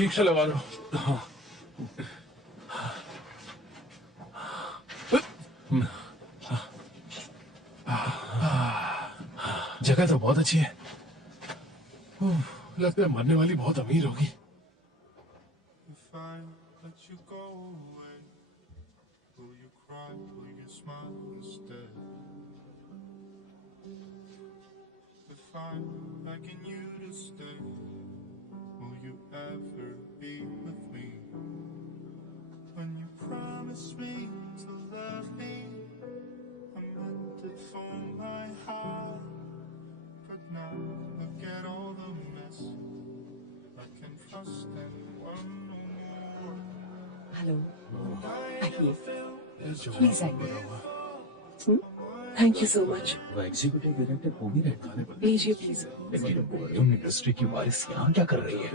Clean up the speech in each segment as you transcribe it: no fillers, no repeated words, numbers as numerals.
ठीक से लगा लो। हाँ। जगह तो बहुत अच्छी है। लगता है मरने वाली बहुत अमीर होगी। हेलो, आइए, प्लीज आइए। Thank you so much. वो एग्जीक्यूटिव डायरेक्टर हो ही रहे। लीजिए प्लीज। लेकिन वॉल्यूम इंडस्ट्री की वारिस यहाँ क्या कर रही है?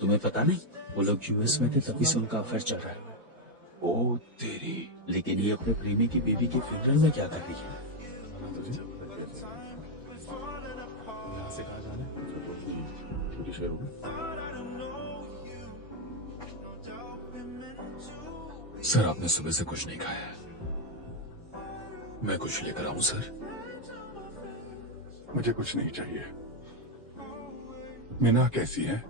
तुम्हें पता नहीं? वो लोग यूएस में थे तभी से उनका अफेयर चल रहा है। ओ तेरी। लेकिन ये अपने प्रेमी की बेबी के फ्यूनरल में क्या कर रही है? यहाँ से कहाँ जाना है? छोटी शेर होगी। सर आपने सुबह से कुछ नहीं खाया है। मैं कुछ लेकर आऊं सर? मुझे कुछ नहीं चाहिए। मीना कैसी है?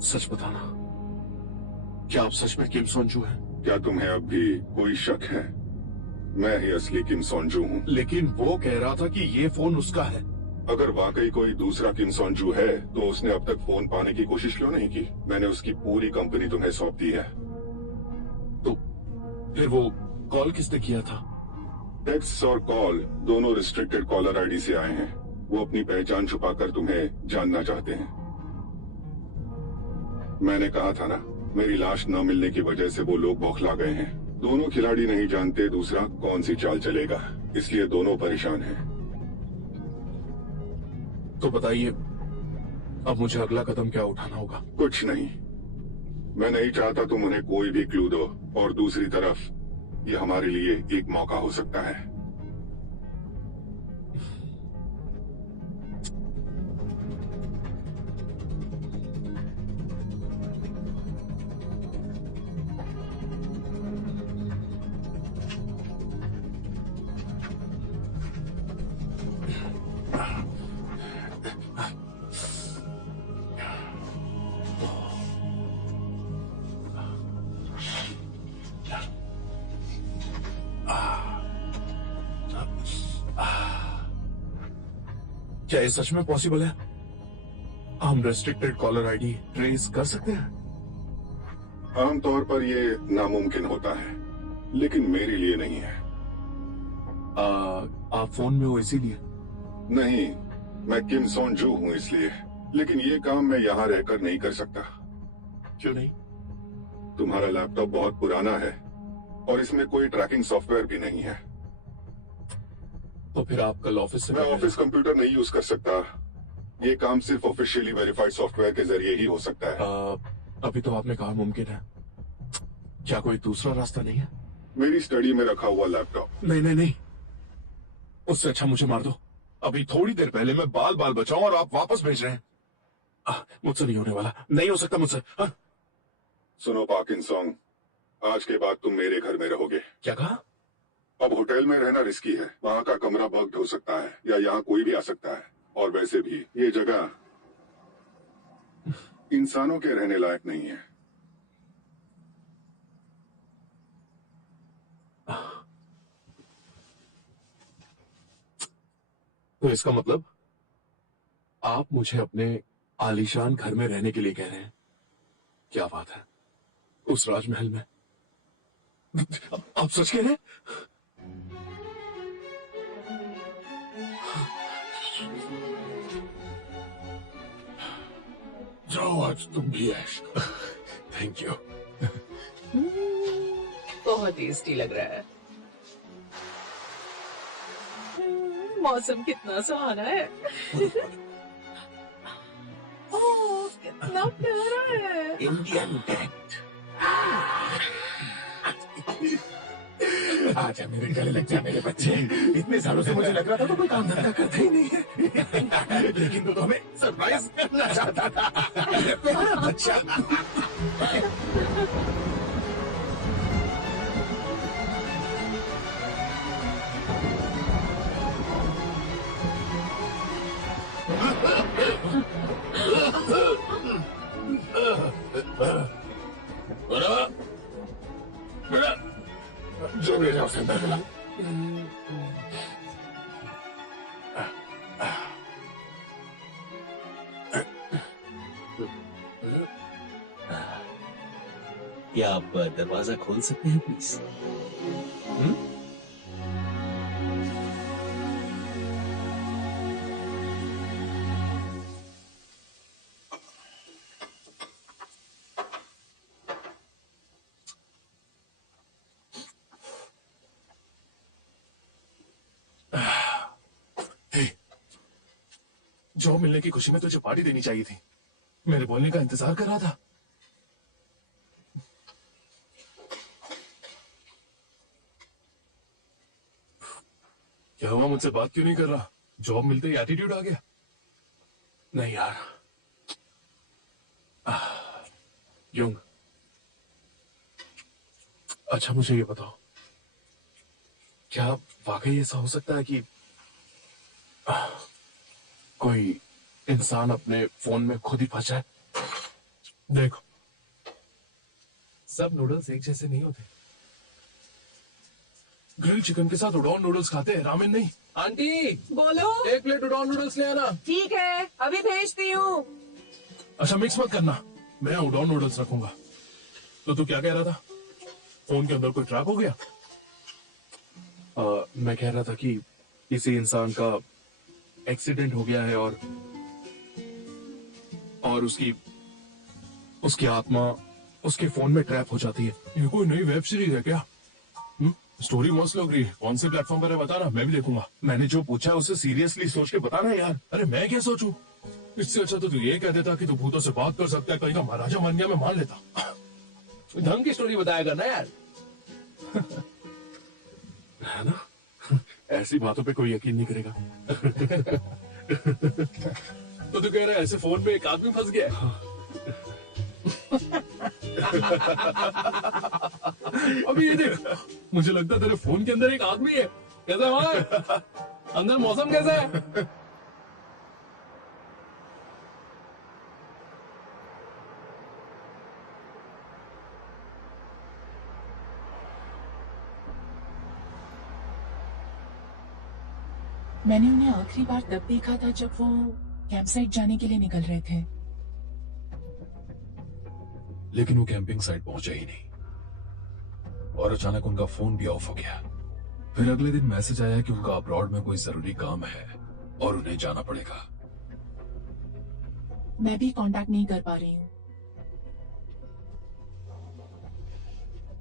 सच बताना, क्या आप सच में किम सोंजू हैं? क्या तुम्हें अब भी कोई शक है? मैं ही असली किम सोंजू हूँ। लेकिन वो कह रहा था कि ये फोन उसका है। अगर वाकई कोई दूसरा किम सोंजू है तो उसने अब तक फोन पाने की कोशिश क्यों नहीं की? मैंने उसकी पूरी कंपनी तुम्हें सौंप दी है। तो फिर वो कॉल किसने किया था? टेक्स्ट और कॉल दोनों रिस्ट्रिक्टेड कॉलर आईडी से आए हैं। वो अपनी पहचान छुपाकर तुम्हें जानना चाहते हैं। मैंने कहा था ना, मेरी लाश न मिलने की वजह से वो लोग बौखला गए हैं। दोनों खिलाड़ी नहीं जानते दूसरा कौन सी चाल चलेगा, इसलिए दोनों परेशान हैं। तो बताइए, अब मुझे अगला कदम क्या उठाना होगा? कुछ नहीं। मैं नहीं चाहता तुम उन्हें कोई भी क्लू दो, और दूसरी तरफ ये हमारे लिए एक मौका हो सकता है। क्या ये सच में पॉसिबल है? हम रेस्ट्रिक्टेड कॉलर आईडी ट्रेस कर सकते हैं? आमतौर पर ये नामुमकिन होता है, लेकिन मेरे लिए नहीं है। आप फोन में हो इसीलिए? नहीं, मैं किम सोंजू हूँ इसलिए। लेकिन ये काम मैं यहाँ रहकर नहीं कर सकता। क्यों नहीं? तुम्हारा लैपटॉप बहुत पुराना है और इसमें कोई ट्रैकिंग सॉफ्टवेयर भी नहीं है। तो फिर आप कल ऑफिस से? मैं ऑफिस कंप्यूटर नहीं यूज कर सकता। ये काम सिर्फ ऑफिशियली वेरीफाइड सॉफ्टवेयर के जरिए ही हो सकता है। अभी तो आपने कहा मुमकिन है। क्या कोई दूसरा रास्ता नहीं है? मेरी स्टडी में रखा हुआ लैपटॉप। नहीं नहीं नहीं, उससे अच्छा मुझे मार दो। अभी थोड़ी देर पहले मैं बाल बाल बचाऊं और आप वापस भेज रहे हैं। मुझसे नहीं होने वाला, नहीं हो सकता मुझसे। सुनो पार्किंसॉन्ग, आज के बाद तुम मेरे घर में रहोगे। क्या कहा? अब होटल में रहना रिस्की है। वहाँ का कमरा बग्ड हो सकता है या यहाँ कोई भी आ सकता है। और वैसे भी ये जगह इंसानों के रहने लायक नहीं है। तो इसका मतलब आप मुझे अपने आलीशान घर में रहने के लिए कह रहे हैं? क्या बात है। उस राजमहल में। आप सच कह रहे हैं? जाओ आज तुम भी ऐश। Thank you. बहुत टेस्टी लग रहा है। मौसम कितना सुहाना है। ओह, कितना प्यारा है। Indian date. आजा मेरे गले लग जा मेरे बच्चे। इतने सालों से मुझे लग रहा था तो कोई काम धंधा करते ही नहीं है, लेकिन तू तो हमें सरप्राइज करना चाहता था मेरे प्यारा बच्चा। बेटा, जो ले जाओ सेंटर मिला। क्या आप दरवाजा खोल सकते हैं प्लीज? जॉब मिलने की खुशी में तुझे पार्टी देनी चाहिए थी। मेरे बोलने का इंतजार कर रहा था। क्या हुआ, मुझसे बात क्यों नहीं कर रहा? जॉब मिलते ही एटीट्यूड आ गया? नहीं यार। युंग, अच्छा मुझे ये बताओ, क्या वाकई ऐसा हो सकता है कि कोई इंसान अपने फोन में खुद ही फंसा है? देखो, सब नूडल्स एक जैसे नहीं होते। ग्रिल चिकन के साथ उडॉन नूडल्स खाते हैं, रामेन नहीं। आंटी, बोलो। 1 प्लेट उडॉन नूडल्स ले आना। ठीक है, अभी भेजती हूँ। अच्छा मिक्स मत करना, मैं उडॉन नूडल्स रखूंगा। तो तू क्या कह रहा था? फोन के अंदर कोई ट्रैप हो गया? मैं कह रहा था कि किसी इंसान का एक्सीडेंट हो गया है और उसकी आत्मा उसके फोन में ट्रैप हो जाती है। ये कोई नई वेब सीरीज है क्या? स्टोरी मस्त लग रही है। कौन से प्लेटफॉर्म पर है बताना, मैं भी देखूंगा। मैंने जो पूछा है उसे सीरियसली सोच के बताना यार। अरे मैं क्या सोचूं? इससे अच्छा तो तू ये कह देता कि तू भूतों से बात कर सकता है, कहीं का महाराजा मान गया, मैं मान लेता। ढंग की स्टोरी बताया करना यार। है ना? ऐसी बातों पे कोई यकीन नहीं करेगा। तो तू कह रहा है ऐसे फोन में एक आदमी फंस गया है? अभी ये देख, मुझे लगता है तेरे फोन के अंदर एक आदमी है। कैसा है? अंदर मौसम कैसा है? मैंने उन्हें आखिरी बार तब देखा था जब वो कैंपसाइट जाने के लिए निकल रहे थे। लेकिन वो कैंपिंग साइट पहुंचे ही नहीं और अचानक उनका फोन भी ऑफ हो गया। फिर अगले दिन मैसेज आया कि उनका अब्रॉड में कोई जरूरी काम है और उन्हें जाना पड़ेगा। मैं भी कांटेक्ट नहीं कर पा रही हूँ।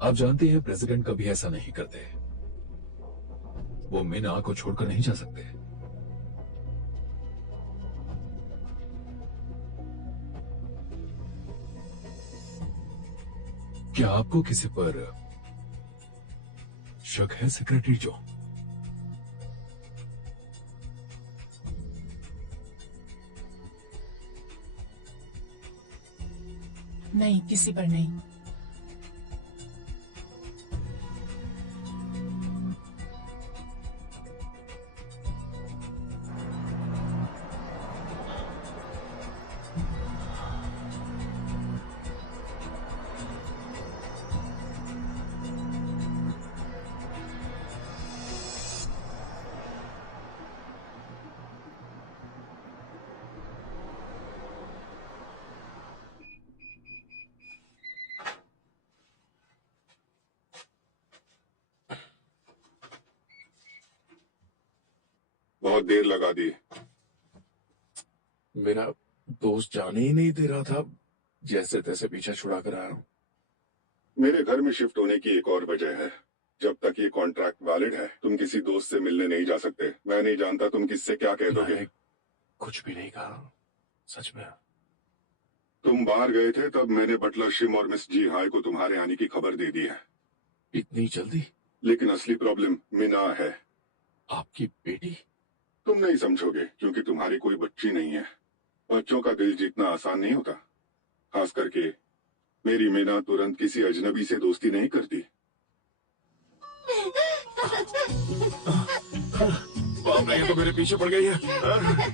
आप जानती हैं प्रेसिडेंट कभी ऐसा नहीं करते। वो मीना को छोड़कर नहीं जा सकते। क्या आपको किसी पर शक है सेक्रेटरी जो? नहीं, किसी पर नहीं। बहुत देर लगा दी। मेरा दोस्त जाने ही नहीं दे रहा था, जैसे तैसे पीछा छुड़ा कर आया हूँ। मेरे घर में शिफ्ट होने की एक और वजह है। जब तक ये कॉन्ट्रैक्ट वैलिड है तुम किसी दोस्त से मिलने नहीं जा सकते। मैं नहीं जानता तुम किससे क्या कह दोगे। मैंने कुछ भी नहीं कहा, सच में। तुम बाहर गए थे तब मैंने बटलर शिम और मिस जी हाय को तुम्हारे आने की खबर दे दी है। इतनी जल्दी? लेकिन असली प्रॉब्लम मिना है। आपकी बेटी? तुम नहीं समझोगे क्योंकि तुम्हारी कोई बच्ची नहीं है। बच्चों का दिल जीतना आसान नहीं होता, खास करके मेरी मीना तुरंत किसी अजनबी से दोस्ती नहीं करती। बाप रे, ये तो मेरे पीछे पड़ गई है।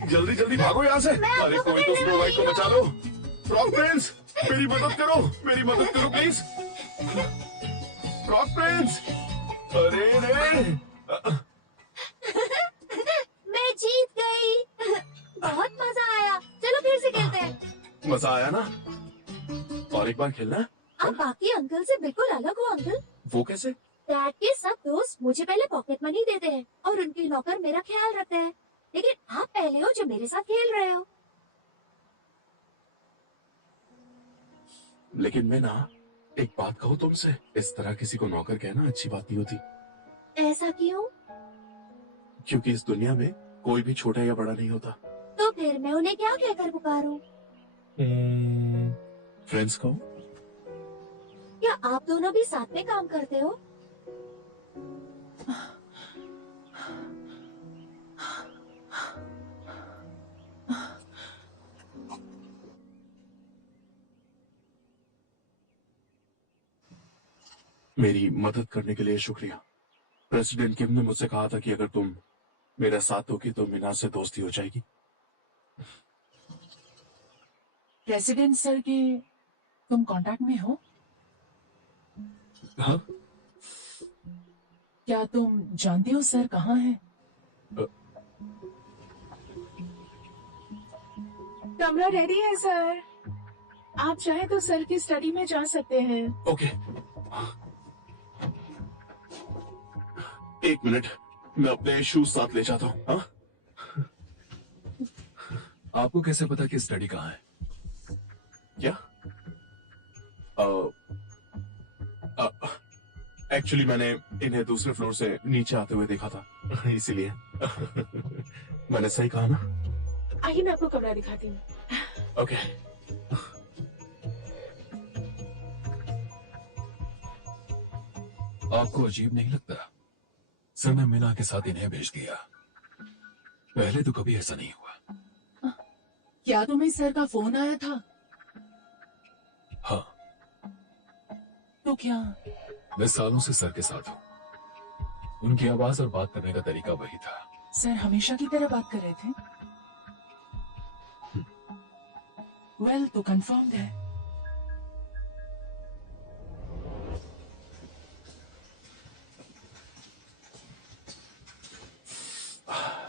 जल्दी जल्दी भागो यहाँ से। अरे कोई तो स्नो वाइट को बचा लो। फ्रॉग प्रिंस, मेरी मदद करो, मेरी मदद करो प्लीज। फ्रॉग प्रिंस, अरे रे। मैं जीत गई। बहुत मजा आया। चलो फिर से खेलते हैं। मजा आया ना? और एक बार खेलना है? आप बाकी अंकल से बिल्कुल अलग हो अंकल। वो कैसे? डैड के सब दोस्त मुझे पहले पॉकेट मनी देते हैं और उनके नौकर मेरा ख्याल रखते हैं, लेकिन आप पहले हो जो मेरे साथ खेल रहे हो। लेकिन मैं ना एक बात कहूँ तुमसे, इस तरह किसी को नौकर कहना अच्छी बात नहीं होती। ऐसा क्यों? क्योंकि इस दुनिया में कोई भी छोटा या बड़ा नहीं होता। तो फिर मैं उन्हें क्या कहकर पुकारूं? फ्रेंड्स को। क्या आप दोनों भी साथ में काम करते हो? मेरी मदद करने के लिए शुक्रिया। प्रेसिडेंट किम ने मुझसे कहा था कि अगर तुम मेरा साथ दोगी तो मीना से दोस्ती हो जाएगी। प्रेसिडेंट सर के तुम कांटेक्ट में हो? हाँ? क्या तुम जानते हो सर कहाँ हैं? कमरा रेडी है सर। आप चाहे तो सर की स्टडी में जा सकते हैं। ओके, एक मिनट, मैं अपने शूज साथ ले जाता हूँ। हाँ? आपको कैसे पता कि स्टडी कहाँ है? क्या? एक्चुअली मैंने इन्हें दूसरे फ्लोर से नीचे आते हुए देखा था, इसीलिए। मैंने सही कहा ना? आइए मैं आपको कमरा दिखाती हूँ। ओके। आपको अजीब नहीं लगता? सर ने मीना के साथ इन्हें भेज दिया। पहले तो कभी ऐसा नहीं हुआ। क्या तुम्हें सर का फोन आया था? हाँ, तो क्या? मैं सालों से सर के साथ हूँ। उनकी आवाज और बात करने का तरीका वही था। सर हमेशा की तरह बात कर रहे थे? वेल, तो कंफर्म्ड है।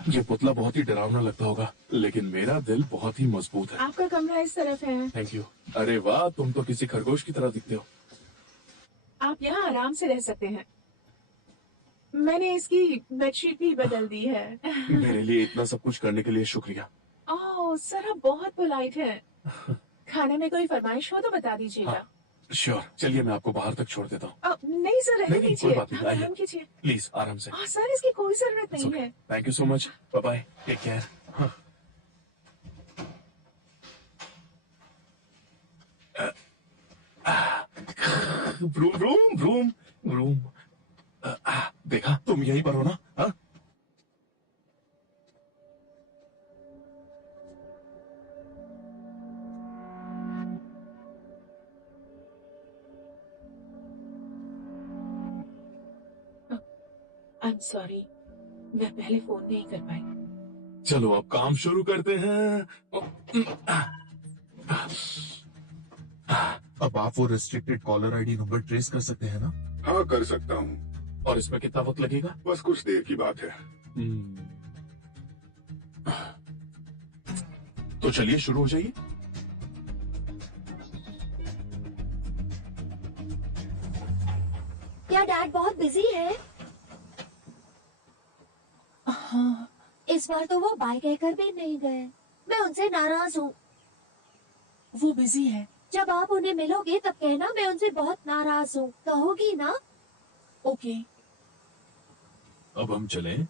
ये पुतला बहुत ही डरावना लगता होगा, लेकिन मेरा दिल बहुत ही मजबूत है। आपका कमरा इस तरफ है। Thank you. अरे वाह, तुम तो किसी खरगोश की तरह दिखते हो। आप यहाँ आराम से रह सकते हैं। मैंने इसकी बेडशीट भी बदल दी है। मेरे लिए इतना सब कुछ करने के लिए शुक्रिया। ओह सर, आप बहुत पोलाइट हैं। खाने में कोई फरमाइश हो तो बता दीजिएगा। हाँ, श्योर। चलिए मैं आपको बाहर तक छोड़ देता हूँ। नहीं सर, रहने नहीं, दीजिए। कोई बात नहीं, आप आइए। आराम कीजिए। प्लीज आराम से। सर, इसकी कोई जरूरत नहीं है। Thank you so much. Bye bye, take care. ब्रूम ब्रूम ब्रूम ब्रूम। देखा, तुम यहीं पर हो ना? हाँ? आई एम सॉरी, मैं पहले फोन नहीं कर पाई। चलो अब काम शुरू करते हैं। अब आप वो restricted caller ID number trace कर सकते हैं ना? हाँ, कर सकता हूँ। और इसमें कितना वक्त लगेगा? बस कुछ देर की बात है। तो चलिए शुरू हो जाइए। क्या डैड बहुत बिजी है? हाँ, इस बार तो वो बाय कहकर भी नहीं गए। मैं उनसे नाराज हूँ। वो बिजी है। जब आप उन्हें मिलोगे तब कहना मैं उनसे बहुत नाराज हूँ। कहोगी ना? ओके। अब हम चलें?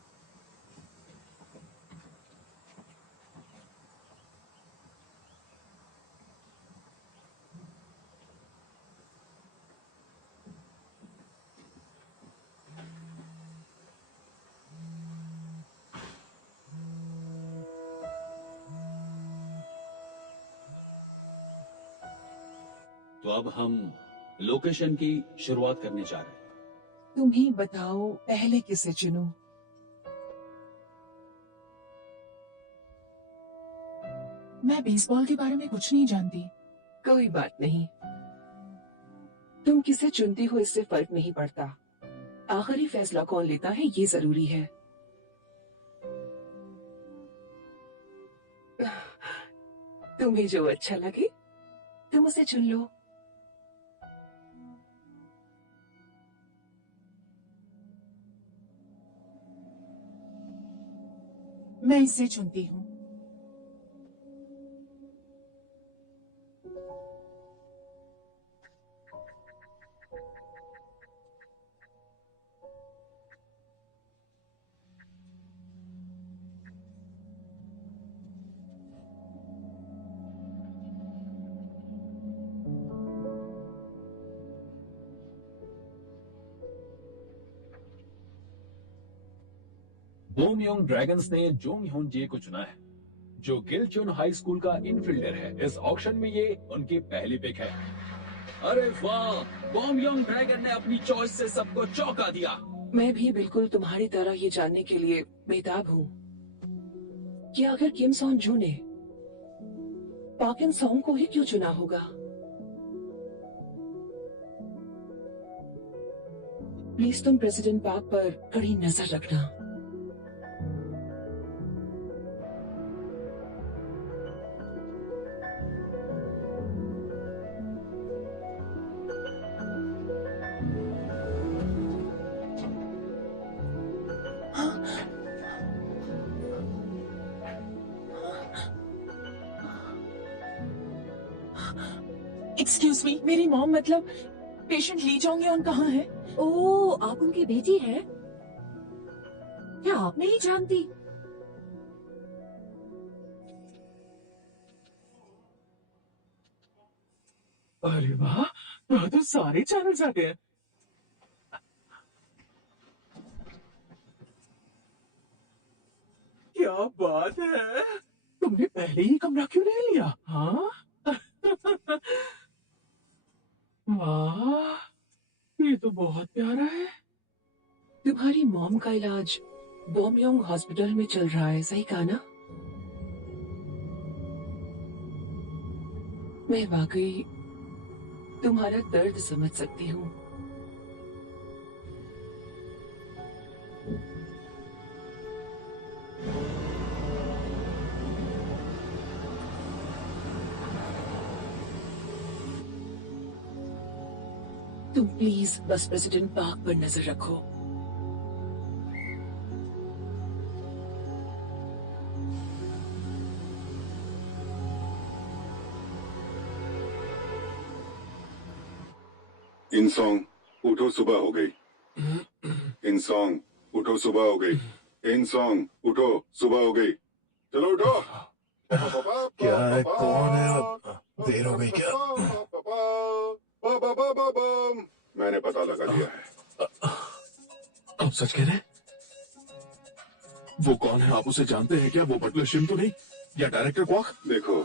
तो अब हम लोकेशन की शुरुआत करने जा रहे हैं। तुम ही बताओ पहले किसे चुनूं? मैं बेसबॉल के बारे में कुछ नहीं जानती। कोई बात नहीं, तुम किसे चुनती हो इससे फर्क नहीं पड़ता। आखिरी फैसला कौन लेता है ये जरूरी है। तुम्हें जो अच्छा लगे तुम उसे चुन लो। मैं इसे चुनती हूँ। बोमयोंग ड्रैगन्स ने जोंग ह्योन जे को चुना है, जो गिलचुन हाई स्कूल का इनफील्डर है। इस ऑक्शन में ये उनकी पहली पिक है। अरे वाह, बोमयोंग ड्रैगन ने अपनी चॉइस से सबको चौंका दिया। मैं भी बिल्कुल तुम्हारी तरह ये जानने के लिए बेताब हूँ कि अगर किम सॉन जू ने पाक इन सॉन्ग को ही क्यों चुना होगा। प्लीज तुम प्रेसिडेंट पाक पर कड़ी नजर रखना। एक्सक्यूज मी, मेरी मॉम मतलब पेशेंट ली जोंग कहाँ है? ओह, आप उनकी बेटी है? क्या आप नहीं जानती? अरे वाह, यहाँ तो सारे चैनल्स आ गए हैं। क्या बात है, तुमने पहले ही कमरा क्यों नहीं लिया? हाँ वाह, ये तो बहुत प्यारा है। तुम्हारी मॉम का इलाज बोमयोंग हॉस्पिटल में चल रहा है, सही कहा ना? मैं वाकई तुम्हारा दर्द समझ सकती हूँ। तुम प्लीज बस प्रेसिडेंट पार्क पर नजर रखो। इंसोंग, उठो, सुबह हो गई। इंसोंग, उठो, सुबह हो गई। इंसोंग, उठो, सुबह हो गई। चलो उठो। क्या है, कौन है? अब देर हो गई क्या? मैंने पता लगा लिया है। आप सच कह रहे हैं? वो कौन है, आप उसे जानते हैं क्या? वो बटलर शिम तो नहीं, या डायरेक्टर क्वाक? देखो,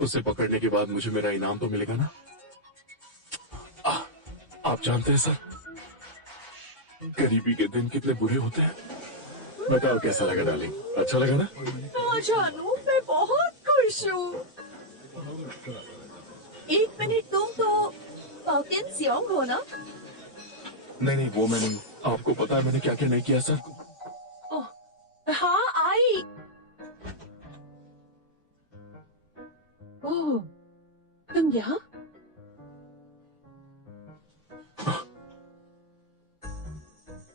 उसे पकड़ने के बाद मुझे मेरा इनाम तो मिलेगा ना? आप जानते हैं सर, गरीबी के दिन कितने बुरे होते हैं। बताओ कैसा लगा डार्लिंग, अच्छा लगा ना? हाँ जानू, मैं बहुत खुश हूँ। एक मिनट, तुम तो पाकिन सियोंग हो ना? नहीं नहीं, वो मैं नहीं। आपको पता है मैंने क्या क्या नहीं किया सर? हाँ आई। ओह, तुम यहाँ?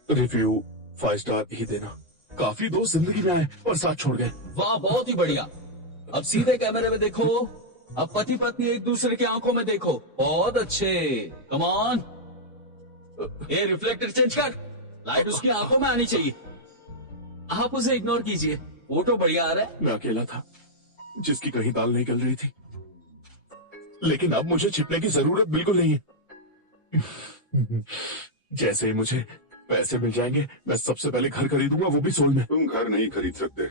रिव्यू 5 स्टार ही देना। काफी दोस्त जिंदगी में आए और साथ छोड़ गए। वाह, बहुत ही बढ़िया। अब सीधे कैमरे में देखो। अब पति पत्नी एक दूसरे की आंखों में देखो। बहुत अच्छे, कम ऑन। ये रिफ्लेक्टर चेंज कर, लाइट उसकी आंखों में आनी चाहिए। आप उसे इग्नोर कीजिए, फोटो बढ़िया आ रहा है। मैं अकेला था जिसकी कहीं दाल नहीं गल रही थी, लेकिन अब मुझे छिपने की जरूरत बिल्कुल नहीं है। जैसे ही मुझे पैसे मिल जाएंगे मैं सबसे पहले घर खरीदूंगा, वो भी सोल में। तुम घर नहीं खरीद सकते।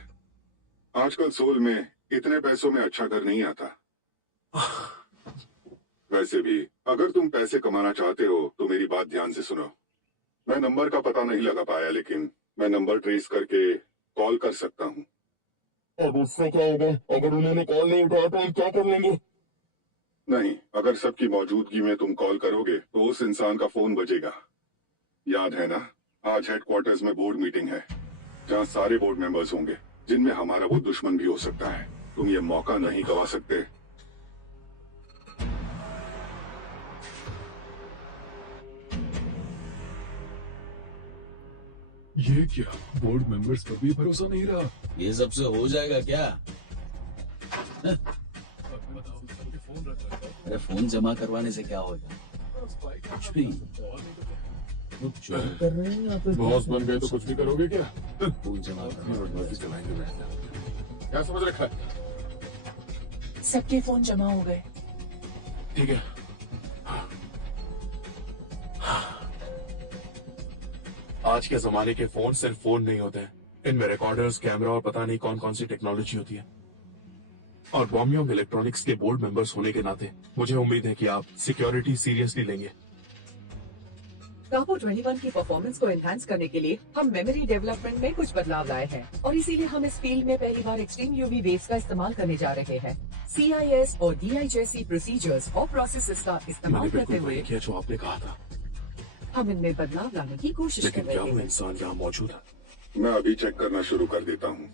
आजकल सोल में इतने पैसों में अच्छा घर नहीं आता। वैसे भी अगर तुम पैसे कमाना चाहते हो तो मेरी बात ध्यान से सुनो। मैं नंबर का पता नहीं लगा पाया, लेकिन मैं नंबर ट्रेस करके कॉल कर सकता हूँ। और उससे क्या होगा? अगर उन्होंने कॉल नहीं उठाया तो हम क्या कर लेंगे? नहीं, अगर सबकी मौजूदगी में तुम कॉल करोगे तो उस इंसान का फोन बजेगा। याद है ना, आज हेडक्वार्टर्स में बोर्ड मीटिंग है जहाँ सारे बोर्ड मेंबर्स होंगे, जिनमें हमारा वो दुश्मन भी हो सकता है। तुम ये मौका नहीं गवा सकते। ये क्या, बोर्ड मेंबर्स पर भी भरोसा नहीं रहा। ये सबसे हो जाएगा क्या? अरे फोन जमा करवाने से क्या होगा? कुछ भी। लोग चोरी कर रहे हैं या फिर बॉस बन गए तो कुछ भी करोगे क्या? फोन जमा करवाने? चलाएंगे क्या समझ रखा है? सबके फोन जमा हो गए। ठीक है। आज के जमाने के फोन सिर्फ फोन नहीं होते हैं, इनमें रिकॉर्डर्स, कैमरा और पता नहीं कौन कौन सी टेक्नोलॉजी होती है। और बॉम्बियोंग इलेक्ट्रॉनिक्स के बोर्ड मेंबर्स होने के नाते मुझे उम्मीद है कि आप सिक्योरिटी सीरियसली लेंगे। कापो 21 की परफॉर्मेंस को एनहांस करने के लिए हम मेमोरी डेवलपमेंट में कुछ बदलाव लाए हैं और इसीलिए हम इस फील्ड में पहली बार एक्सट्रीम यूवी वेव्स का इस्तेमाल करने जा रहे हैं। CIS और DI जैसी प्रोसीजर्स और प्रोसेसेस का इस्तेमाल मैंने करते बिल्कुल हुए वही किया जो आपने कहा था, हम इनमें बदलाव लाने की कोशिश लेकिन कर क्या रहे वो हैं। इंसान यहाँ मौजूद है? मैं अभी चेक करना शुरू कर देता हूँ।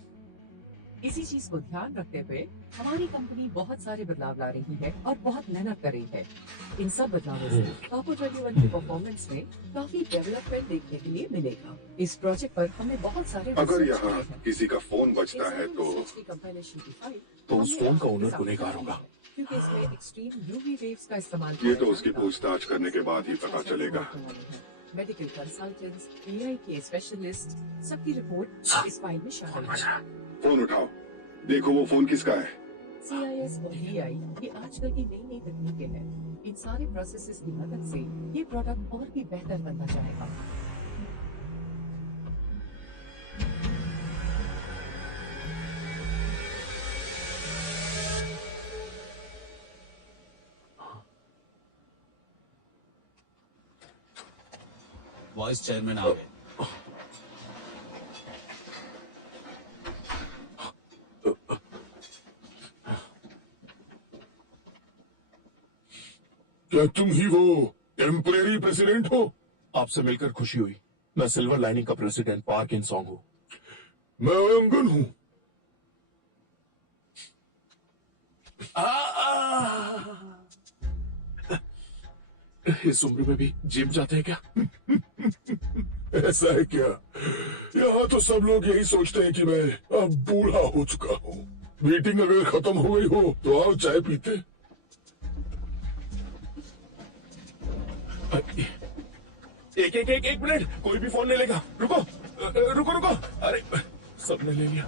इसी चीज को ध्यान रखते हुए हमारी कंपनी बहुत सारे बदलाव ला रही है और बहुत मेहनत कर रही है। इन सब बदलावों से कापो 21 की परफॉर्मेंस में काफी डेवलपमेंट देखने के लिए मिलेगा। इस प्रोजेक्ट पर हमने बहुत सारे अगर research यहाँ किए हैं। किसी का फोन बजता है तो research की compilation की फाइल तो उस हमने फोन का आपके ओनर सामने गुनहगार रखी होगा। है, क्योंकि इसमें एक्सट्रीम यूवी वेव्स का इस्तेमाल ये किया तो उसकी जाएगा। पूछताछ करने के बाद ही पता चलेगा। मेडिकल कंसल्टेंट्स, AI के स्पेशलिस्ट, सबकी रिपोर्ट इस फाइल में शामिल है। फोन उठाओ, देखो वो फोन किसका है। CIS और DI ये आजकल की नई नई तकनीकें हैं। इन सारे प्रोसेसेस की मदद से ये प्रोडक्ट और भी बेहतर बनता जाएगा। वाइस चेयरमैन आ गए। क्या तुम ही वो टेम्परेरी प्रेसिडेंट हो? आपसे मिलकर खुशी हुई। मैं सिल्वर लाइनिंग का प्रेसिडेंट पार्क इन सॉन्ग हूँ। मैं अयंगन हूँ। इस उम्र में भी जिम जाते हैं क्या? ऐसा है क्या? यहाँ तो सब लोग यही सोचते हैं कि मैं अब बूढ़ा हो चुका हूँ। मीटिंग अगर खत्म हो गई हो तो आओ चाय पीते। एक मिनट, कोई भी फोन नहीं लेगा। रुको रुको रुको। अरे सबने ले लिया।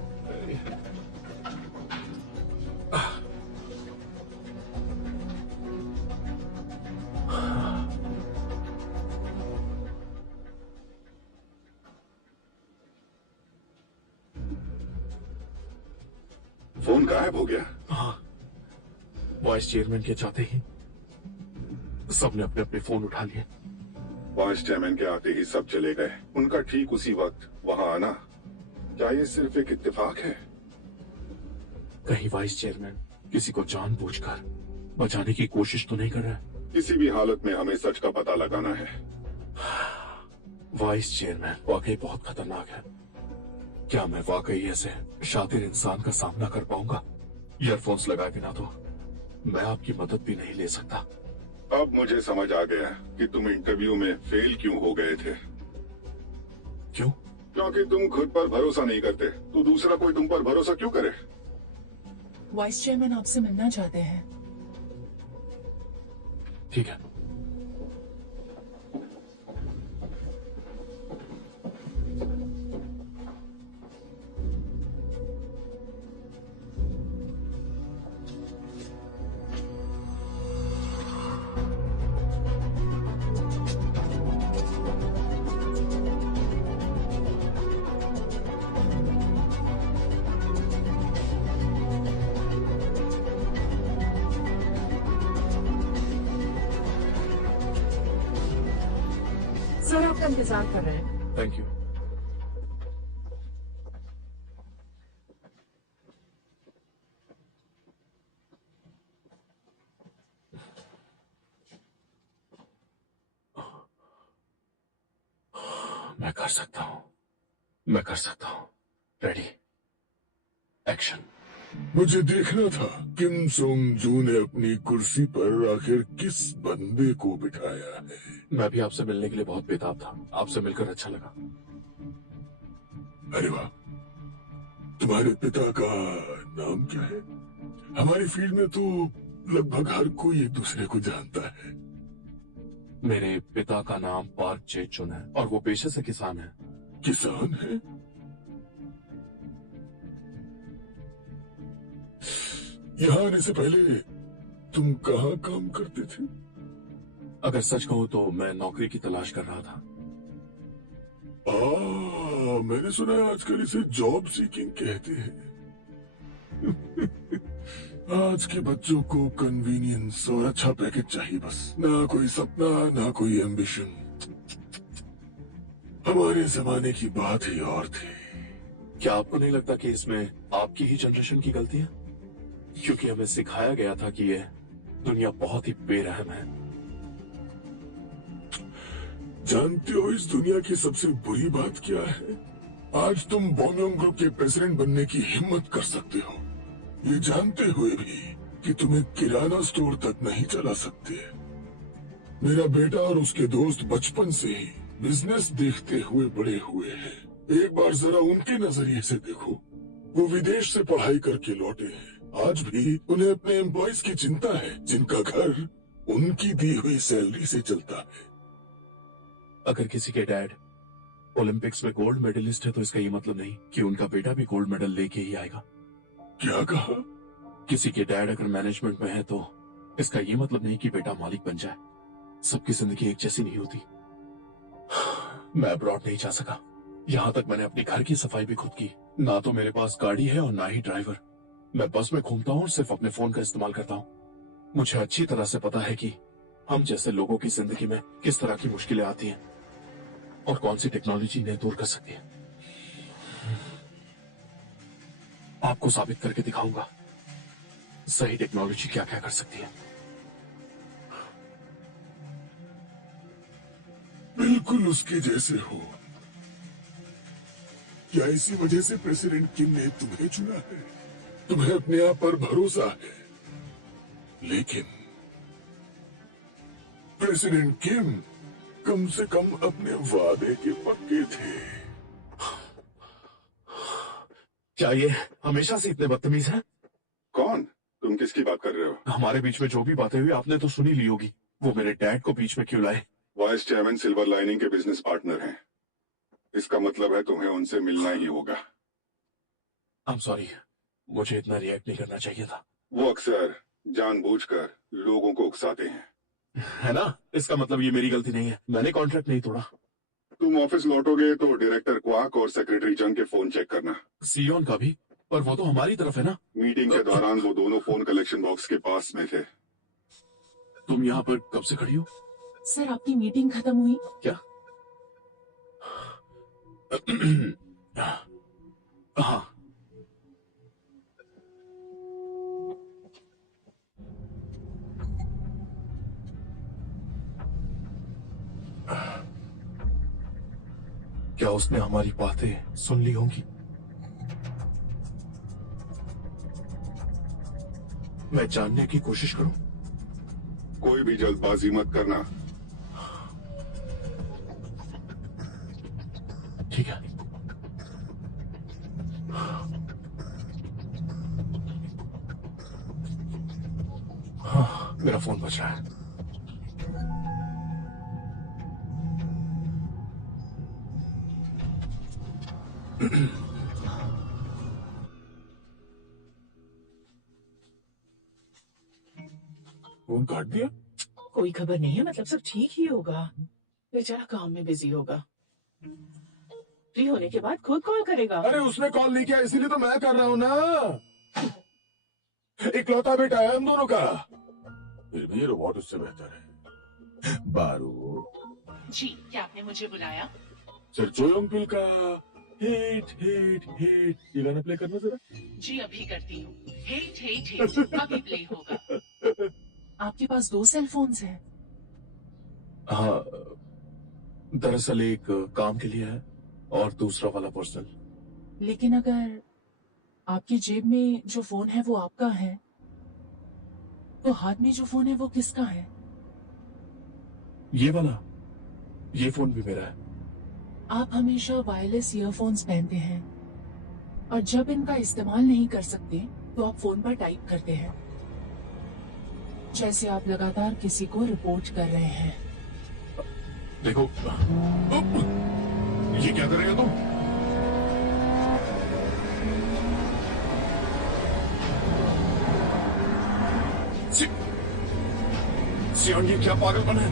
फोन गायब हो गया। वाइस चेयरमैन के जाते ही सबने अपने अपने फोन उठा लिए। वाइस चेयरमैन के आते ही सब चले गए। उनका ठीक उसी वक्त वहां आना, क्या ये सिर्फ एक इत्तेफाक है? कहीं वाइस चेयरमैन किसी को जानबूझकर बचाने की कोशिश तो नहीं कर रहा है? किसी भी हालत में हमें सच का पता लगाना है। वाइस चेयरमैन वाकई बहुत खतरनाक है। क्या मैं वाकई ऐसे शातिर इंसान का सामना कर पाऊंगा? ईयरफोन्स लगाए बिना तो मैं आपकी मदद भी नहीं ले सकता। अब मुझे समझ आ गया कि तुम इंटरव्यू में फेल क्यों हो गए थे। क्यों? क्योंकि तुम खुद पर भरोसा नहीं करते तो दूसरा कोई तुम पर भरोसा क्यों करे? वाइस चेयरमैन आपसे मिलना चाहते हैं। ठीक है। सर आपका इंतजार कर रहे हैं। Thank you. मैं कर सकता हूं, मैं कर सकता हूं। Ready, action. मुझे देखना था किम सोंग जू ने अपनी कुर्सी पर आखिर किस बंदे को बिठाया है। मैं भी आपसे मिलने के लिए बहुत बेताब था। आपसे मिलकर अच्छा लगा। अरे वाह, तुम्हारे पिता का नाम क्या है? हमारी फील्ड में तो लगभग हर कोई एक दूसरे को जानता है। मेरे पिता का नाम पार्क जे चुन है और वो पेशे से किसान है। किसान है? यहाँ आने से पहले तुम कहाँ काम करते थे? अगर सच कहूं तो मैं नौकरी की तलाश कर रहा था। मैंने सुना है आजकल इसे जॉब सीकिंग कहते हैं। आज के बच्चों को कन्वीनियंस और अच्छा पैकेज चाहिए बस, ना कोई सपना ना कोई एम्बिशन। हमारे जमाने की बात ही और थी। क्या आपको नहीं लगता कि इसमें आपकी ही जनरेशन की गलती है? क्योंकि हमें सिखाया गया था कि ये दुनिया बहुत ही बेरहम है। जानते हो इस दुनिया की सबसे बुरी बात क्या है? आज तुम बॉम्योंग ग्रुप के प्रेसिडेंट बनने की हिम्मत कर सकते हो, ये जानते हुए भी कि तुम्हें किराना स्टोर तक नहीं चला सकते। मेरा बेटा और उसके दोस्त बचपन से ही बिजनेस देखते हुए बड़े हुए हैं। एक बार जरा उनके नजरिए से देखो, वो विदेश से पढ़ाई करके लौटे हैं। आज भी उन्हें अपने एम्प्लॉयज की चिंता है जिनका घर उनकी दी हुई सैलरी से चलता है। अगर किसी के डैड ओलंपिक्स में गोल्ड मेडलिस्ट है तो इसका ये मतलब नहीं कि उनका बेटा भी गोल्ड मेडल लेके ही आएगा। क्या कहा? किसी के डैड अगर मैनेजमेंट में है तो इसका ये मतलब नहीं कि बेटा मालिक बन जाए। सबकी जिंदगी एक जैसी नहीं होती। मैं अब्रॉड नहीं जा सका। यहाँ तक मैंने अपने घर की सफाई भी खुद की। ना तो मेरे पास गाड़ी है और ना ही ड्राइवर। मैं बस में घूमता हूँ और सिर्फ अपने फोन का इस्तेमाल करता हूँ। मुझे अच्छी तरह से पता है कि हम जैसे लोगों की जिंदगी में किस तरह की मुश्किलें आती हैं और कौन सी टेक्नोलॉजी इन्हें दूर कर सकती है। आपको साबित करके दिखाऊंगा सही टेक्नोलॉजी क्या क्या कर सकती है। बिल्कुल उसके जैसे हो। क्या इसी वजह से प्रेसिडेंट किम ने तुम्हें चुना है? तुम्हें अपने आप पर भरोसा है। लेकिन प्रेसिडेंट किम कम से कम अपने वादे के पक्के थे। क्या ये हमेशा से इतने बदतमीज हैं? कौन? तुम किसकी बात कर रहे हो? हमारे बीच में जो भी बातें हुई आपने तो सुनी ली होगी। वो मेरे डैड को बीच में क्यों लाए? वाइस चेयरमैन सिल्वर लाइनिंग के बिजनेस पार्टनर हैं। इसका मतलब है तुम्हें उनसे मिलना ही होगा। I'm sorry, मुझे इतना रिएक्ट नहीं करना चाहिए था। वो अक्सर जानबूझकर लोगों को उकसाते हैं। है ना? इसका मतलब ये मेरी गलती नहीं है। मैंने कॉन्ट्रैक्ट नहीं तोड़ा। तुम ऑफिस लौटोगे तो डायरेक्टर क्वाक और सेक्रेटरी जंग के फोन चेक करना। सियोन का भी? पर वो तो हमारी तरफ है ना। मीटिंग के दौरान वो दोनों फोन कलेक्शन बॉक्स के पास में थे। तुम यहाँ पर कब से खड़ी हो? सर आपकी मीटिंग खत्म हुई? क्या? हाँ। क्या उसने हमारी बातें सुन ली होंगी? मैं जानने की कोशिश करूं? कोई भी जल्दबाजी मत करना। ठीक है। हाँ, मेरा फोन बज रहा है। फोन काट दिया। कोई खबर नहीं है, मतलब सब ठीक ही होगा। बेचारा काम में बिजी होगा। फ्री होने के बाद खुद कॉल करेगा। अरे उसने कॉल नहीं किया, इसीलिए तो मैं कर रहा हूं ना। इकलौता बेटा है हम दोनों का। फिर भी रोबोट उससे बेहतर है। बारू जी, क्या आपने मुझे बुलाया? सरचोयंपिल का हिट हिट हिट ये गाना प्ले करना जरा। जी अभी करती हूँ। हेट हेट हेट अभी प्ले होगा। आपके पास 2 सेल फोन्स हैं? हाँ, दरअसल एक काम के लिए है और दूसरा वाला पर्सनल। लेकिन अगर आपकी जेब में जो फोन है वो आपका है, तो हाथ में जो फोन है वो किसका है? ये वाला, ये फोन भी मेरा है। आप हमेशा वायरलेस ईयरफोन्स पहनते हैं और जब इनका इस्तेमाल नहीं कर सकते तो आप फोन पर टाइप करते हैं, जैसे आप लगातार किसी को रिपोर्ट कर रहे हैं। देखो, ये क्या कर रहे हो तुम? सियोन, ये क्या पागलपन है?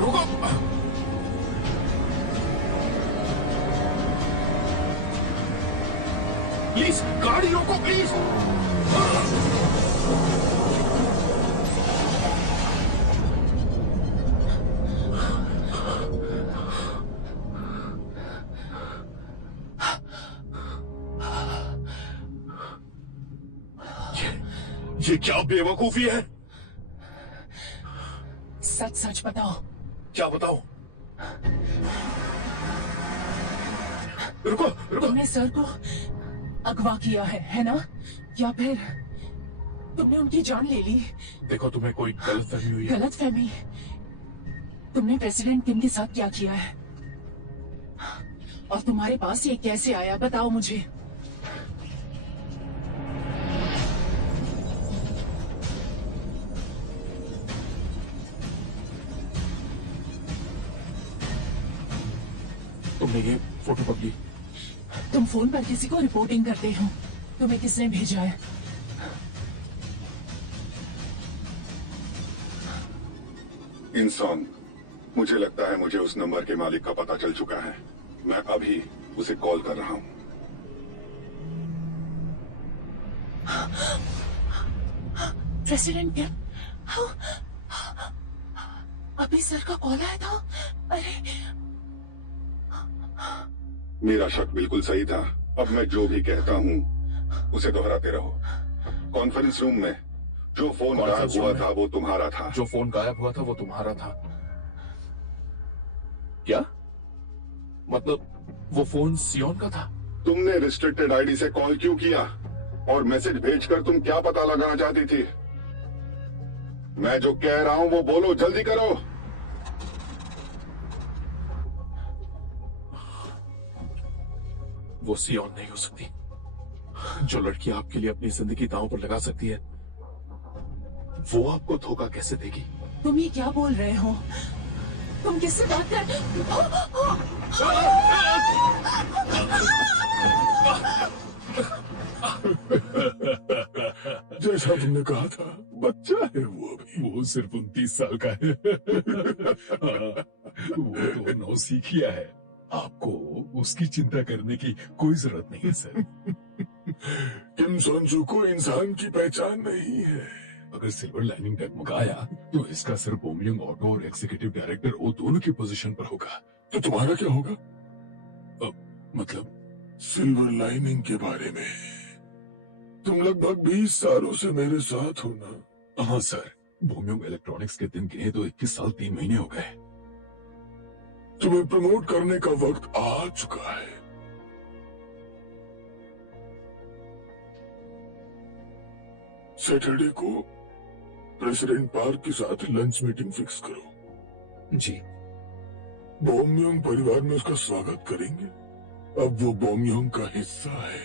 रुको, प्लीज गाड़ी रोको प्लीज। ये क्या बेवकूफी है? सच सच बताओ। क्या बताओ? रुको रुको। तुमने सर को अगवा किया है ना? या फिर तुमने उनकी जान ले ली? देखो, तुम्हें कोई गलतफहमी हुई है। गलतफहमी? तुमने प्रेसिडेंट किम के साथ क्या किया है और तुम्हारे पास ये कैसे आया, बताओ मुझे। तुमने ये फोटो कब ली? तुम फोन पर किसी को रिपोर्टिंग करते हो, तुम्हें किसने भेजा है? इंसान, मुझे लगता है मुझे उस नंबर के मालिक का पता चल चुका है। मैं अभी उसे कॉल कर रहा हूँ। President Kim? अभी सर का कॉल आया था। अरे मेरा शक बिल्कुल सही था। अब मैं जो भी कहता हूँ उसे दोहराते रहो। कॉन्फ्रेंस रूम में जो फोन गायब हुआ था वो तुम्हारा था। जो फोन गायब हुआ था वो तुम्हारा था? क्या मतलब वो फोन सियोन का था? तुमने रिस्ट्रिक्टेड आईडी से कॉल क्यों किया और मैसेज भेजकर तुम क्या पता लगाना चाहती थी? मैं जो कह रहा हूँ वो बोलो, जल्दी करो। वो सियोन नहीं हो सकती। जो लड़की आपके लिए अपनी जिंदगी दांव पर लगा सकती है, वो आपको धोखा कैसे देगी? तुम ये क्या बोल रहे हो? तुम किससे बात कर? जैसा तुमने कहा था, बच्चा है वो अभी। वो सिर्फ 29 साल का है। वो तो 9 सीख गया है। आपको उसकी चिंता करने की कोई जरूरत नहीं है सर। किम सोंजू को इंसान की पहचान नहीं है। अगर सिल्वर लाइनिंग डगमगाया तो इसका सर बोमयंग ऑटो और एग्जीक्यूटिव डायरेक्टर वो दोनों की पोजीशन पर होगा। तो तुम्हारा क्या होगा? मतलब सिल्वर लाइनिंग के बारे में तुम लगभग 20 सालों से मेरे साथ हो ना? हाँ सर, बोमयंग इलेक्ट्रॉनिक्स के दिन गिने तो 21 साल 3 महीने हो गए। तुम्हें प्रमोट करने का वक्त आ चुका है। सैटरडे को प्रेसिडेंट पार्क के साथ लंच मीटिंग फिक्स करो। जी। बोमयोंग परिवार में उसका स्वागत करेंगे। अब वो बोमयोंग का हिस्सा है।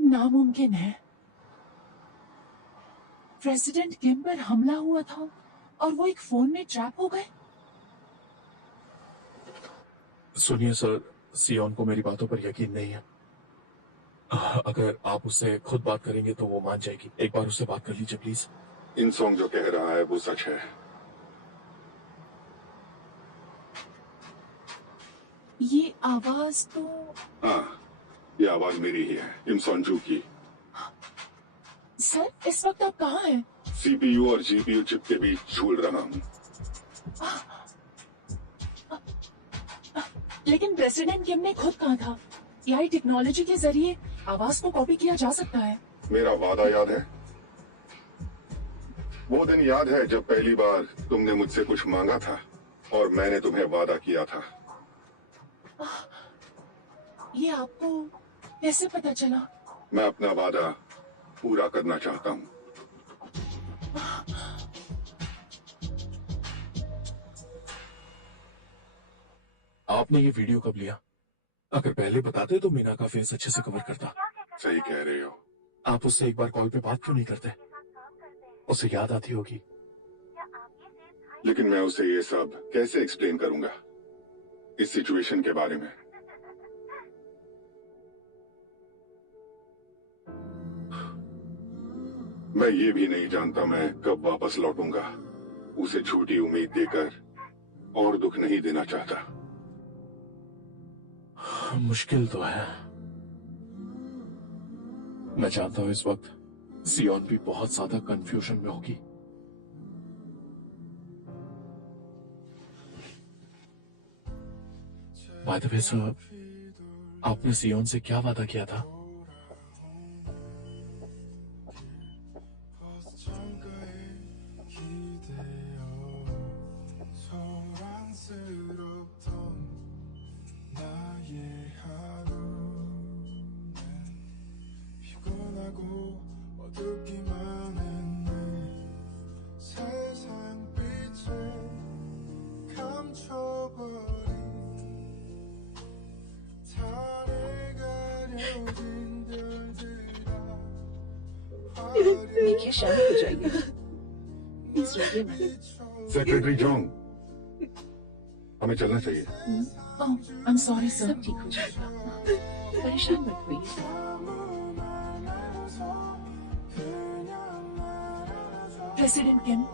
नामुमकिन है। प्रेसिडेंट किम पर हमला हुआ था और वो एक फोन में ट्रैप हो गए। सुनिए सर, सियोन को मेरी बातों पर यकीन नहीं है। अगर आप उससे खुद बात करेंगे तो वो मान जाएगी। एक बार उससे बात कर लीजिए प्लीज। इंसोंग जो कह रहा है वो सच है। ये आवाज तो हाँ, ये आवाज मेरी ही है, किम सोंजू की। सर, इस वक्त आप कहाँ हैं? सीपीयू और जीपीयू चिप के बीच झूल रहा हूँ। लेकिन प्रेसिडेंट किम ने खुद कहा था एआई टेक्नोलॉजी के जरिए आवाज को कॉपी किया जा सकता है। मेरा वादा याद है? वो दिन याद है जब पहली बार तुमने मुझसे कुछ मांगा था और मैंने तुम्हें वादा किया था। ये आपको कैसे पता चला? मैं अपना वादा पूरा करना चाहता हूँ। आपने ये वीडियो कब लिया? अगर पहले बताते तो मीना का फेस अच्छे से कवर करता। सही कह रहे हो। आप उससे एक बार कॉल पे बात क्यों नहीं करते? उसे याद आती होगी। लेकिन मैं उसे ये सब कैसे एक्सप्लेन करूंगा, इस सिचुएशन के बारे में? मैं ये भी नहीं जानता मैं कब वापस लौटूंगा। उसे झूठी उम्मीद देकर और दुख नहीं देना चाहता। मुश्किल तो है। मैं जानता हूं इस वक्त सियोन भी बहुत ज्यादा कंफ्यूजन में होगी। बाय द वे सर, आपने सियोन से क्या वादा किया था? देखिए, शांत हो जाइए। प्लीज रोइए मत। सेक्रेटरी जोंग, हमें चलना चाहिए। I am sorry sir. सब ठीक हो जाएगा, परेशान मत होइए। प्रेसिडेंट किम,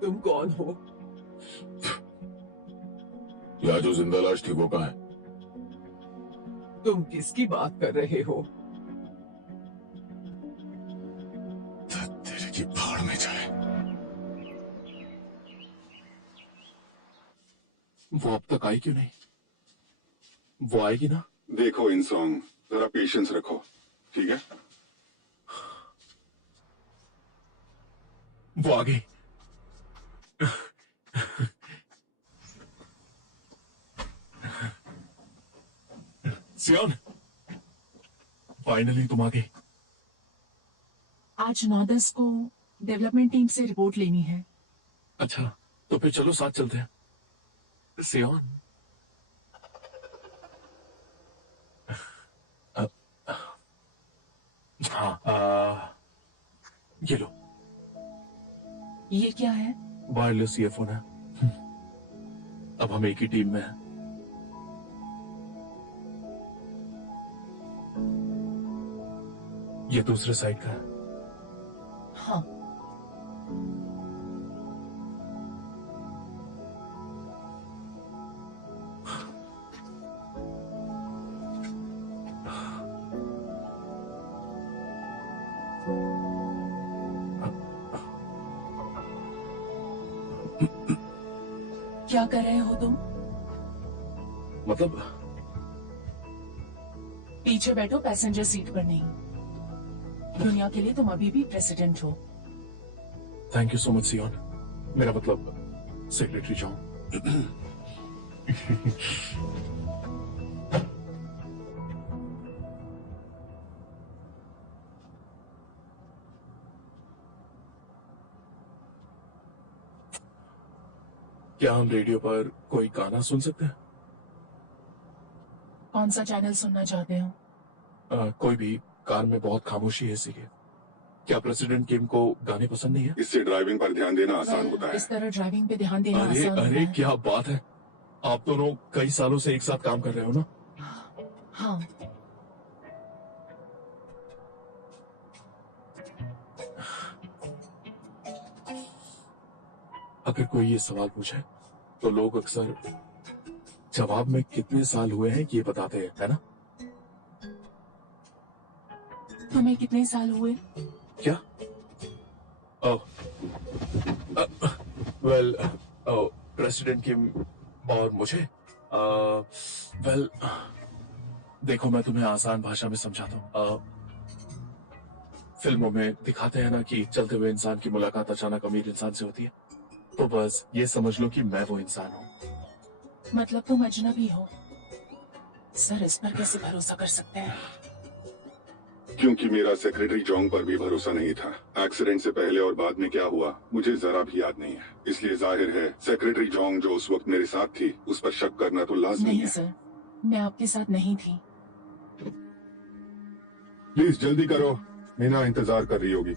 तुम कौन हो? या जो जिंदा लाश थी वो कहाँ है? तुम किसकी बात कर रहे हो? तेरे की भाड़ में जाए। वो अब तक आई क्यों नहीं? वो आएगी ना? देखो इंसोंग, जरा पेशेंस रखो, ठीक है? वो आ गई। सियोन, फाइनली तुम आ गई। आज 9:10 को डेवलपमेंट टीम से रिपोर्ट लेनी है। अच्छा, तो फिर चलो साथ चलते हैं। सियोन, हाँ, ये लो। ये क्या है? वायरलेस ईयरफोन है। अब हम एक ही टीम में हैं। ये दूसरे साइड का है। हाँ। क्या कर रहे हो तुम? मतलब पीछे बैठो, पैसेंजर सीट पर नहीं। दुनिया के लिए तुम अभी भी प्रेसिडेंट हो। थैंक यू सो मच सियोन। मेरा मतलब सेक्रेटरी जॉन। क्या हम रेडियो पर कोई गाना सुन सकते हैं? कौन सा चैनल सुनना चाहते हो? कोई भी। कार में बहुत खामोशी है इसीलिए। क्या प्रेसिडेंट किम को गाने पसंद नहीं है? इससे ड्राइविंग पर ध्यान देना आसान होता है। इस तरह ड्राइविंग पे ध्यान देना अरे आसान होता अरे है। क्या बात है। आप दोनों कई सालों से एक साथ काम कर रहे हो ना? हाँ। अगर कोई ये सवाल पूछे तो लोग अक्सर जवाब में कितने साल हुए हैं ये बताते हैं, है ना? तुम्हें कितने साल हुए? क्या? वेल, प्रेसिडेंट किम और मुझे वेल, देखो मैं तुम्हें आसान भाषा में समझाता हूँ। फिल्मों में दिखाते हैं ना कि चलते हुए इंसान की मुलाकात अचानक अमीर इंसान से होती है, तो बस ये समझ लो कि मैं वो इंसान हूँ। मतलब तुम अजनबी हो? सर, इस पर कैसे भरोसा कर सकते हैं? क्योंकि मेरा सेक्रेटरी जोंग पर भी भरोसा नहीं था। एक्सीडेंट से पहले और बाद में क्या हुआ मुझे जरा भी याद नहीं है, इसलिए जाहिर है सेक्रेटरी जोंग जो उस वक्त मेरे साथ थी उस पर शक करना तो लाजमी नहीं है। सर, मैं आपके साथ नहीं थी। प्लीज जल्दी करो, मीना इंतजार कर रही होगी।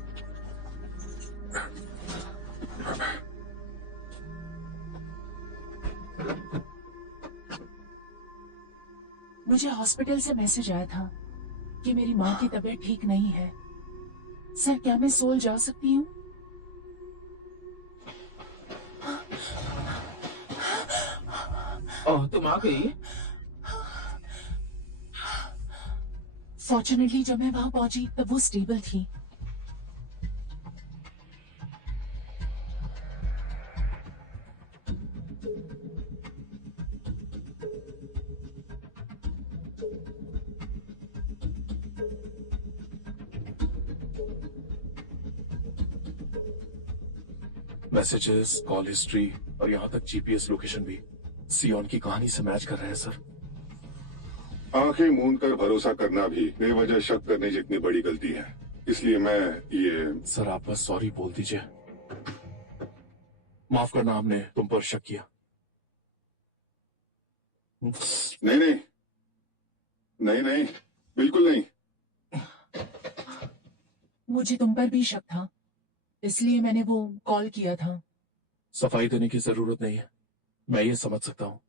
मुझे हॉस्पिटल से मैसेज आया था कि मेरी माँ की तबीयत ठीक नहीं है। सर, क्या मैं सोल जा सकती हूँ? तुम आ गई? फॉर्चुनेटली जब मैं वहां पहुंची तब वो स्टेबल थी। मैसेजेस, कॉल हिस्ट्री और यहाँ तक जीपीएस लोकेशन भी सियोन की कहानी से मैच कर रहे हैं सर। आंखें मूंद कर भरोसा करना भी बेवजह शक करने जितनी बड़ी गलती है, इसलिए मैं ये सर आप बस सॉरी बोल दीजिए। माफ करना, हमने तुम पर शक किया। नहीं नहीं नहीं नहीं, बिल्कुल नहीं। मुझे तुम पर भी शक था, इसलिए मैंने वो कॉल किया था। सफाई देने की जरूरत नहीं है, मैं ये समझ सकता हूँ।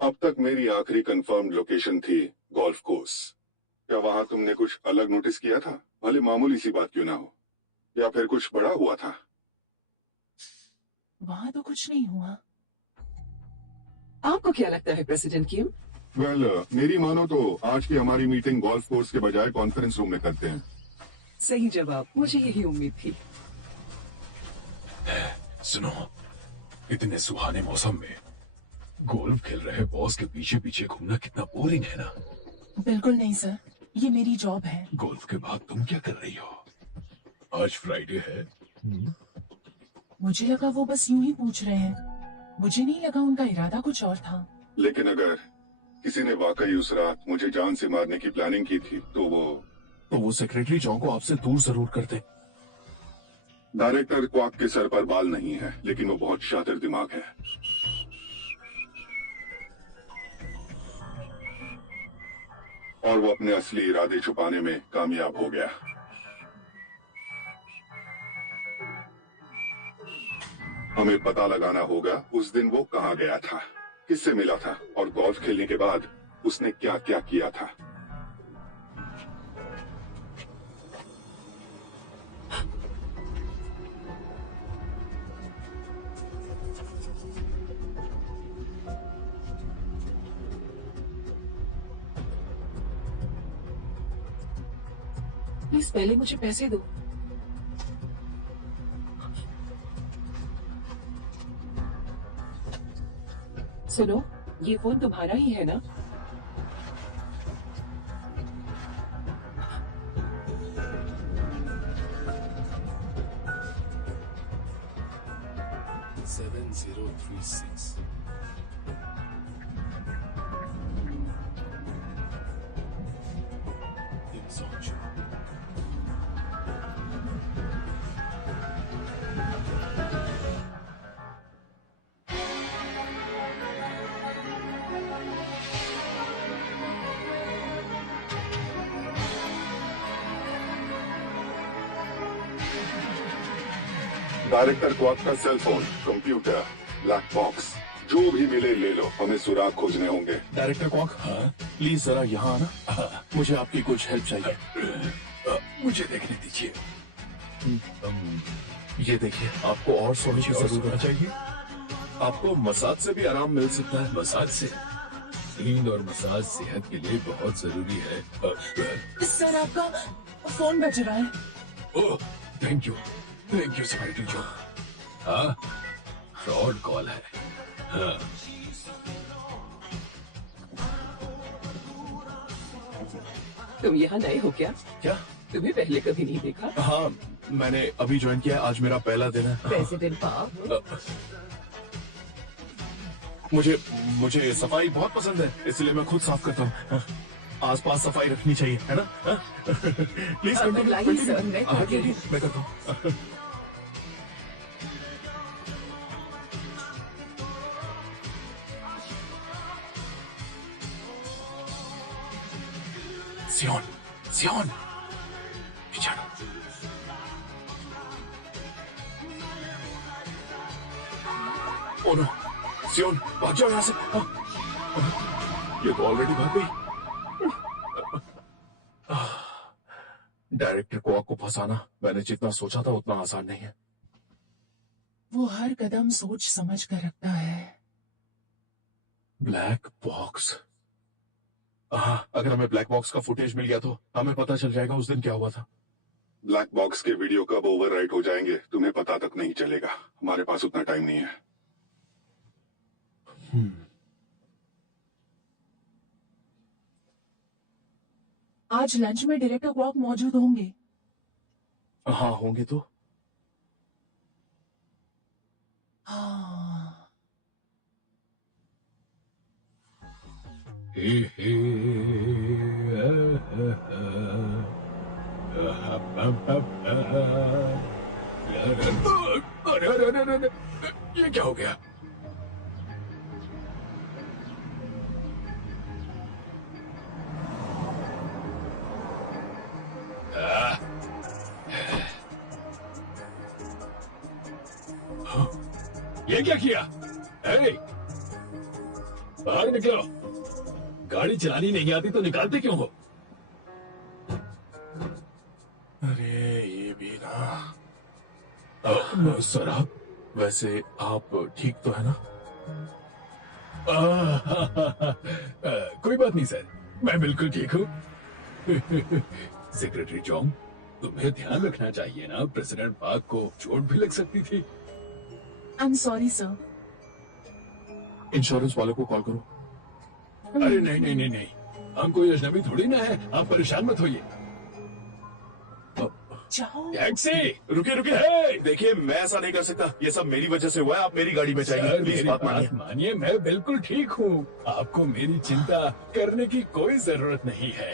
अब तक मेरी आखिरी कंफर्म्ड लोकेशन थी गोल्फ कोर्स। क्या वहां तुमने कुछ अलग नोटिस किया था? भले मामूली सी बात क्यों ना हो, या फिर कुछ बड़ा हुआ था? वहां तो कुछ नहीं हुआ। आपको क्या लगता है प्रेसिडेंट किम? वेल, मेरी मानो तो आज की हमारी मीटिंग गोल्फ कोर्स के बजाय कॉन्फ्रेंस रूम में करते हैं। सही जवाब, मुझे यही उम्मीद थी। सुनो, इतने सुहाने मौसम में गोल्फ खेल रहे बॉस के पीछे पीछे घूमना कितना बोरिंग है ना? बिल्कुल नहीं सर, ये मेरी जॉब है। गोल्फ के बाद तुम क्या कर रही हो? आज फ्राइडे है। मुझे लगा वो बस यूं ही पूछ रहे हैं। मुझे नहीं लगा उनका इरादा कुछ और था। लेकिन अगर किसी ने वाकई उस रात मुझे जान से मारने की प्लानिंग की थी तो वो सेक्रेटरी जॉन को आपसे दूर जरूर करते। डायरेक्टर क्वाक के सर पर बाल नहीं है, लेकिन वो बहुत शातिर दिमाग है। और वो अपने असली इरादे छुपाने में कामयाब हो गया। हमें पता लगाना होगा उस दिन वो कहाँ गया था, किससे मिला था और गोल्फ खेलने के बाद उसने क्या क्या किया था। प्लीज पहले मुझे पैसे दो। सुनो, ये फोन तुम्हारा ही है ना? डायरेक्टर को आपका cell phone, computer, black box, जो भी मिले ले लो, हमें सुराग खोजने होंगे। डायरेक्टर क्वाक, हाँ प्लीज जरा यहाँ आना। मुझे आपकी कुछ हेल्प चाहिए। मुझे देखने दीजिए। ये देखिए, आपको और सोने की जरूरत चाहिए। आपको मसाज से भी आराम मिल सकता है। मसाज से? नींद और मसाज सेहत के लिए बहुत जरूरी है। सर, आपका फोन बज रहा है। ओह, थैंक यू सेक्रेटरी जो। हाँ, फ्रॉड कॉल है। हाँ। तुम यहाँ नए हो क्या? क्या? तुम्हें पहले कभी नहीं देखा? हाँ, मैंने अभी ज्वाइन किया है। आज मेरा पहला दिन है। प्रेसिडेंट पाव, मुझे सफाई बहुत पसंद है, इसलिए मैं खुद साफ करता हूँ। आसपास सफाई रखनी चाहिए, है ना? प्लीज लाइए सर, मैं करती हूँ। मैं करता हूँ। सियोन, पिछाड़ो। ओ नो, सियोन, भाग जाओ यहाँ से। ये तो ऑलरेडी भाग गई। डायरेक्टर को आपको फंसाना मैंने जितना सोचा था उतना आसान नहीं है। वो हर कदम सोच समझ कर रखता है। Black box. हाँ, अगर हमें ब्लैक बॉक्स का फुटेज मिल गया तो हमें पता चल जाएगा उस दिन क्या हुआ था। ब्लैक बॉक्स के वीडियो कब ओवरराइट हो जाएंगे तुम्हें पता तक नहीं चलेगा। हमारे पास उतना टाइम नहीं है। आज लंच में डायरेक्टर क्वाक मौजूद होंगे। हाँ, होंगे तो। हाँ। अरे, ये क्या हो गया? ये क्या किया? बाहर निकलो। गाड़ी चलानी नहीं आती तो निकालते क्यों हो? अरे ये भी ना। सर, आप वैसे आप ठीक तो है ना? कोई बात नहीं सर, मैं बिल्कुल ठीक हूँ। सेक्रेटरी जॉन, तुम्हें ध्यान रखना चाहिए ना, प्रेसिडेंट पार्क को चोट भी लग सकती थी। I am sorry sir. Insurance वाले को कॉल करो। अरे नहीं, हम कोई अजनबी थोड़ी ना है, आप परेशान मत होइए। जाओ। टैक्सी! रुकिए। देखिए, मैं ऐसा नहीं कर सकता। ये सब मेरी वजह से हुआ है। आप मेरी गाड़ी में चाहिए। सर, प्लीज मेरी बात बात मानिए, मैं बिल्कुल ठीक हूँ। आपको मेरी चिंता करने की कोई जरूरत नहीं है।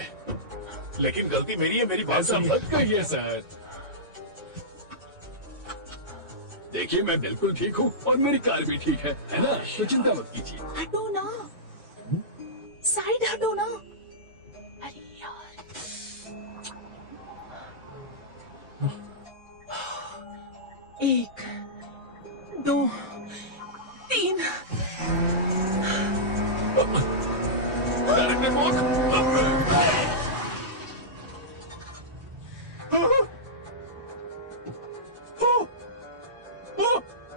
लेकिन गलती मेरी है। मेरी बात ऐसा सुनिए। मत कहिए सर। देखिए, मैं बिल्कुल ठीक हूँ और मेरी कार भी ठीक है ना? तो चिंता मत कीजिए। हटो ना, साइड हटो ना। अरे यार, एक, दो, तीन। डायरेक्टर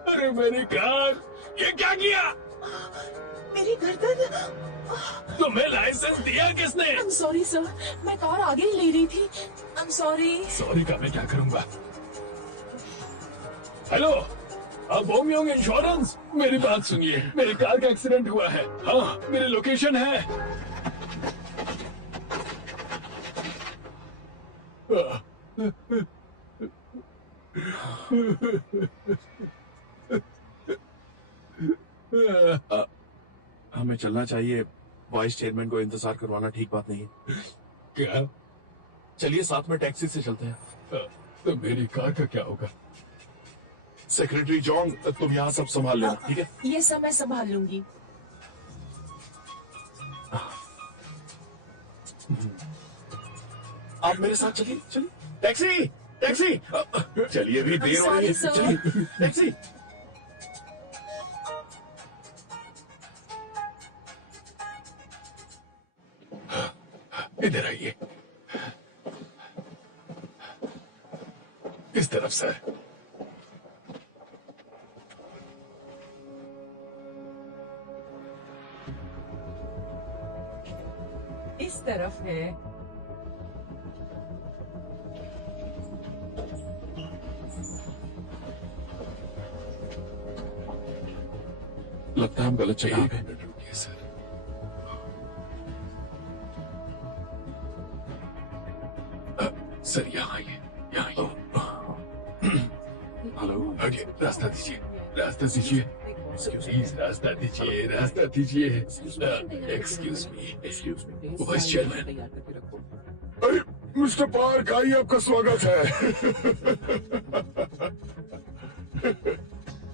अरे मेरी कार, ये क्या किया? मेरी गर्दन। तुम्हें लाइसेंस दिया किसने? I'm sorry सर, मैं कार आगे ही ले रही थी। I'm sorry. सॉरी का मैं क्या करूंगा? हेलो, आप बोमयोंग इंश्योरेंस? मेरी बात सुनिए, मेरी कार का एक्सीडेंट हुआ है। हाँ, मेरी लोकेशन है। हमें चलना चाहिए। वाइस चेयरमैन को इंतजार करवाना ठीक बात नहीं है। क्या? चलिए साथ में टैक्सी से चलते हैं। तो मेरी कार का क्या होगा? सेक्रेटरी जॉन्ग, तुम यहाँ सब संभाल लेना, ठीक है? ये सब मैं संभाल लूंगी। आप मेरे साथ चलिए, चलिए। Taxi, taxi. चलिए, अभी देर हो रही है। Sorry, sir. चलिए, टैक्सी। इधर आइए। इस तरफ सर। इस तरफ है। लगता है हम गलत जगह पे। रुकिए सर। सर यहाँ आइए, यहाँ आइए। हेलो। आगे रास्ता दीजिए, रास्ता दीजिए। प्लीज रास्ता दीजिए, रास्ता दीजिए। Excuse me, vice chairman. अरे मिस्टर पार्क, आइए, आपका स्वागत है।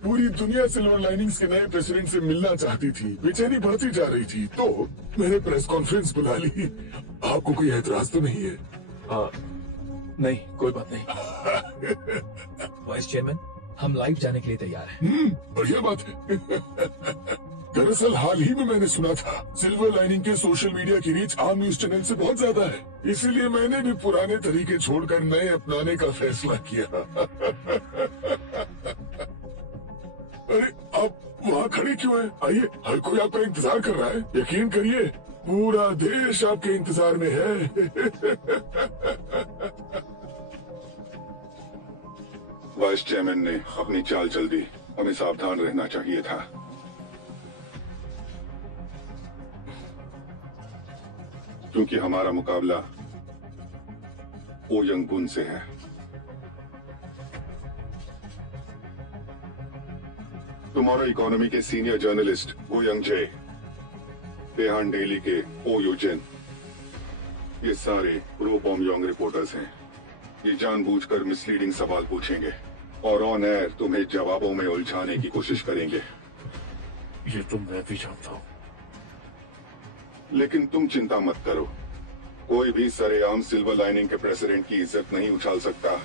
पूरी दुनिया सिल्वर लाइनिंग्स के नए प्रेसिडेंट से मिलना चाहती थी। बेचैनी बढ़ती जा रही थी, तो मैंने प्रेस कॉन्फ्रेंस बुला ली। आपको कोई एतराज तो नहीं है? नहीं, कोई बात नहीं। वाइस चेयरमैन, हम लाइव जाने के लिए तैयार हैं। बढ़िया बात है। दरअसल हाल ही में मैंने सुना था सिल्वर लाइनिंग के सोशल मीडिया की रीच आम न्यूज चैनल से बहुत ज्यादा है, इसीलिए मैंने भी पुराने तरीके छोड़कर नए अपनाने का फैसला किया। अरे आप वहाँ खड़े क्यों हैं? आइए, हर कोई आपका इंतजार कर रहा है। यकीन करिए, पूरा देश आपके इंतजार में है। वाइस चेयरमैन ने अपनी चाल चल दी। हमें सावधान रहना चाहिए था। क्योंकि हमारा मुकाबला ओ यंग गुन से है। टुमारो इकोनॉमी के सीनियर जर्नलिस्ट वो यंग जे, तेहान डेली के ओ यूजिन, ये सारे प्रो बोमयोंग रिपोर्टर्स हैं। ये जानबूझकर मिसलीडिंग सवाल पूछेंगे और ऑन एयर तुम्हें जवाबों में उलझाने की कोशिश करेंगे। ये तो मैं भी जानता हूँ। लेकिन तुम चिंता मत करो, कोई भी सरेआम सिल्वर लाइनिंग के प्रेसिडेंट की इज्जत नहीं उछाल सकता।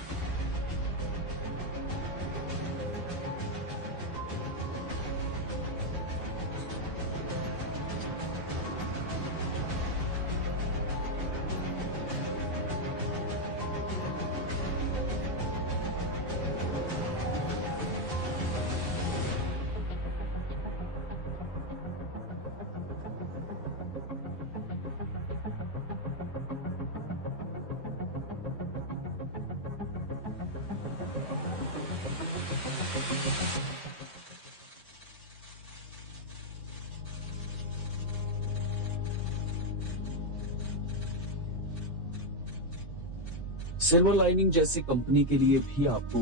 सिल्वर लाइनिंग जैसी कंपनी के लिए भी आपको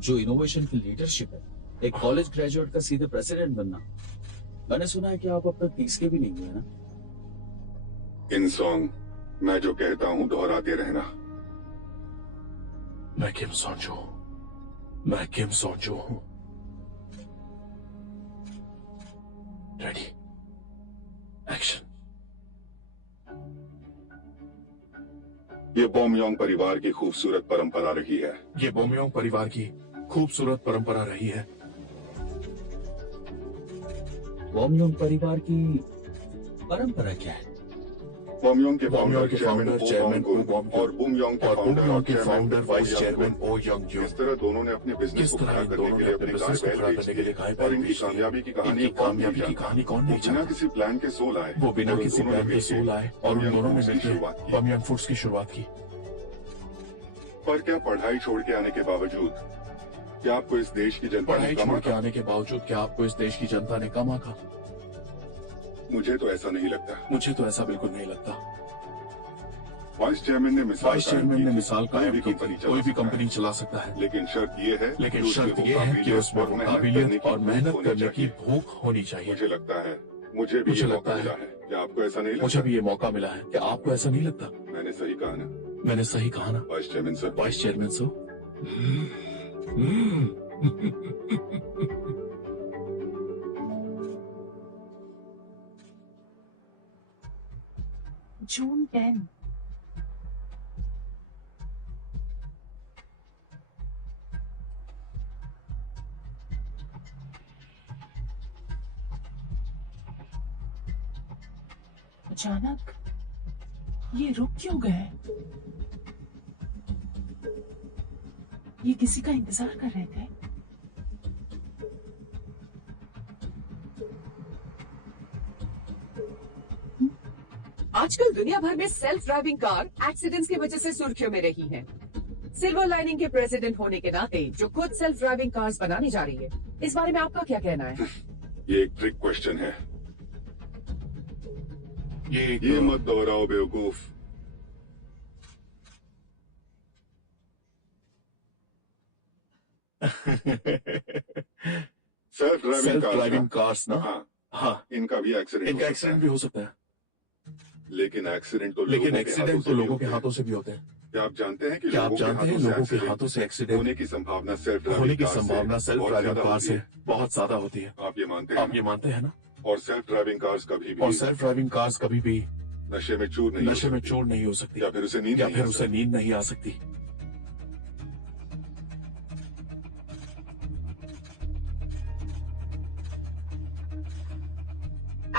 जो इनोवेशन की लीडरशिप है, एक कॉलेज ग्रेजुएट का सीधे प्रेसिडेंट बनना, मैंने सुना है कि आप अब तक 30 के भी नहीं हुए ना? इन सॉन्ग, मैं जो कहता हूँ दोहराते रहना। मैं किम सोंजू हूँ। मैं किम सोंजू हूँ। Ready, action. ये बोमयोंग परिवार की खूबसूरत परंपरा रही है। ये बोमयोंग परिवार की खूबसूरत परंपरा रही है। बोमयोंग परिवार की परंपरा क्या है? बोमयोंग के बोमयोंग के फाउंडर चेयरमैन ओ बॉम और बोमयोंग के फाउंडर वाइस चेयरमैन ओ यंग जो। इस तरह दोनों ने अपने बिजनेस को खड़ा करने के लिए अपनी बिजनेस को खड़ा करने के लिए कार और इनकी कामयाबी की कहानी कौन नहीं बिना किसी प्लान के सोल आए। वो बिना किसी प्लान के सोल आए और उन दोनों ने मिलकर बमयांग फूड्स की शुरुआत की। पर क्या पढ़ाई छोड़ के आने के बावजूद क्या आपको इस देश की जनता ने पढ़ाई कम छोड़ के आंका? आने के बावजूद क्या आपको इस देश की जनता ने कम आंका? मुझे तो ऐसा नहीं लगता। मुझे तो ऐसा बिल्कुल नहीं लगता। वाइस चेयरमैन ने वाइस चेयरमैन ने मिसाल कायम की कंपनी थी, कोई भी कंपनी चला सकता है, लेकिन शर्त ये है लेकिन कि शर्त उसमें ये है कि उसमें और मेहनत काबिलियत और मेहनत होनी करने की चाहिए। भूख होनी चाहिए। मुझे लगता है मुझे भी मुझे ये लगता मौका है। मिला है। क्या आपको ऐसा नहीं मुझे लगता? भी ये मौका मिला है। क्या आपको ऐसा नहीं लगता? मैंने सही कहा ना मैंने सही कहा ना? Vice chairman sir. Vice chairman so June 10। अचानक ये रुक क्यों गए? ये किसी का इंतजार कर रहे थे? आजकल दुनिया भर में सेल्फ ड्राइविंग कार एक्सीडेंट्स की वजह से सुर्खियों में रही हैं। सिल्वर लाइनिंग के प्रेसिडेंट होने के नाते जो खुद सेल्फ ड्राइविंग कार्स बनाने जा रही है, इस बारे में आपका क्या कहना है? ये एक ट्रिक क्वेश्चन है। ये मत दोहराओ बेवकूफ। सेल्फ ड्राइविंग कार्स ना? हाँ, हाँ, इनका भी एक्सीडेंट इनका एक्सीडेंट भी हो सकता है, लेकिन एक्सीडेंट तो लोगों के हाथों से भी होते हैं। क्या आप जानते हैं कि क्या आप जानते हैं लोगों के accident हाथों से एक्सीडेंट होने की संभावना सेल्फ होने की ड्राइविंग संभावना सेल्फ ड्राइविंग कार से बहुत ज्यादा होती है। आप ये मानते आप हैं ये ना? मानते हैं ना? और सेल्फ ड्राइविंग कार्स कभी और भी सेल्फ ड्राइविंग कार्स कभी भी नशे में चूर नहीं हो नशे में सकती। चोट नहीं हो सकती, या फिर उसे नींद या नहीं फिर आ उसे सकती। नींद नहीं आ सकती।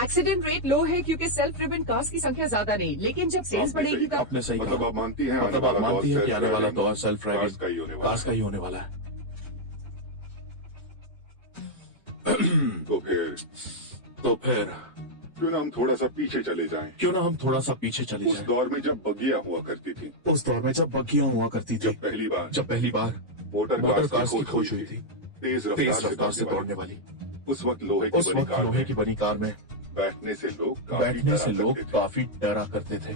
एक्सीडेंट रेट लो है क्योंकि सेल्फ ड्रिवन कार्स की संख्या ज्यादा नहीं, लेकिन जब सेल्स बढ़ेगी तब आपने सही मतलब कहा। आप मानती हैं मतलब आप मानती हैं कि आने वाला दौर सेल्फ कार्स ड्राइविंग का ही होने वाला कार्स का ही होने वाला है। तो फिर तो फिर क्यों ना हम थोड़ा सा पीछे चले जाएं। क्यों ना हम थोड़ा सा पीछे चले उस जाएं। दौर में जब बगिया हुआ करती थी, उस दौर में जब बग्गियां हुआ करती थी, जब पहली बार मोटर मोटर कार्स की खोज हुई थी, तेज तेज रफ्तार रफ्तार से से दौड़ने वाली। उस वक्त लोहे की उस बनी वक्त कार लोहे में की बनी कार में बैठने से लोग काफी डरा करते थे।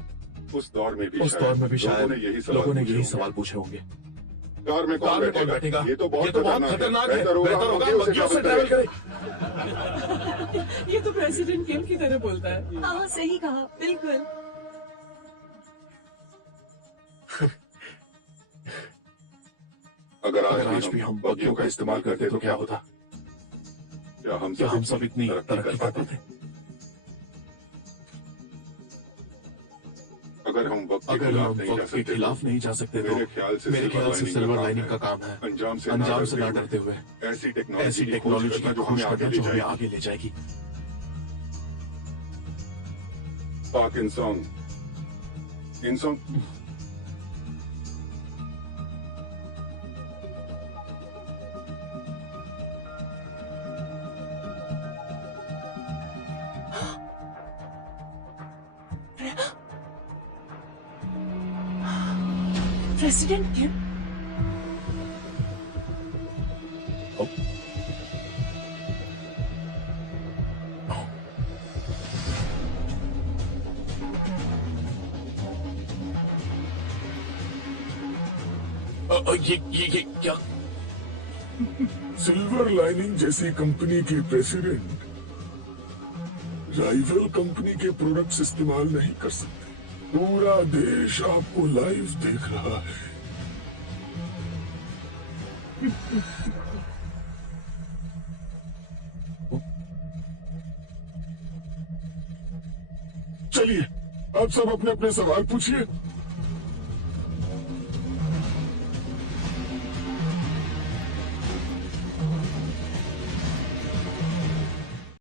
उस दौर में भी उस दौर में भी शायद लोगों ने यही पूछे सवाल पूछे होंगे। होंगे। कार में कार कौन में कौन बैठेगा? बैठेगा? ये तो बहुत खतरनाक है। बेहतर बेहतर होगा बग्गियों से ट्रैवल करें। ये तो प्रेसिडेंट किम की तरह बोलता है। हाँ, सही कहा, बिल्कुल। अगर अगर आज भी हम बग्गियों का इस्तेमाल करते तो क्या होता? क्या क्या हम सब इतनी तरक्की कर पाते? अगर हम वक्त अगर हम वक्त के खिलाफ नहीं जा सकते तो मेरे ख्याल से सिल्वर लाइनिंग का काम है अंजाम से ना डरते हुए ऐसी ऐसी टेक्नोलॉजी की खोज करना जो हमें आगे ले जाएगी। पार्किंसन इंसान प्रेसिडेंट किम। ये क्या? सिल्वर लाइनिंग जैसी कंपनी के प्रेसिडेंट राइवल कंपनी के प्रोडक्ट्स इस्तेमाल नहीं कर सकते। पूरा देश आपको लाइव देख रहा है। चलिए, आप सब अपने अपने सवाल पूछिए।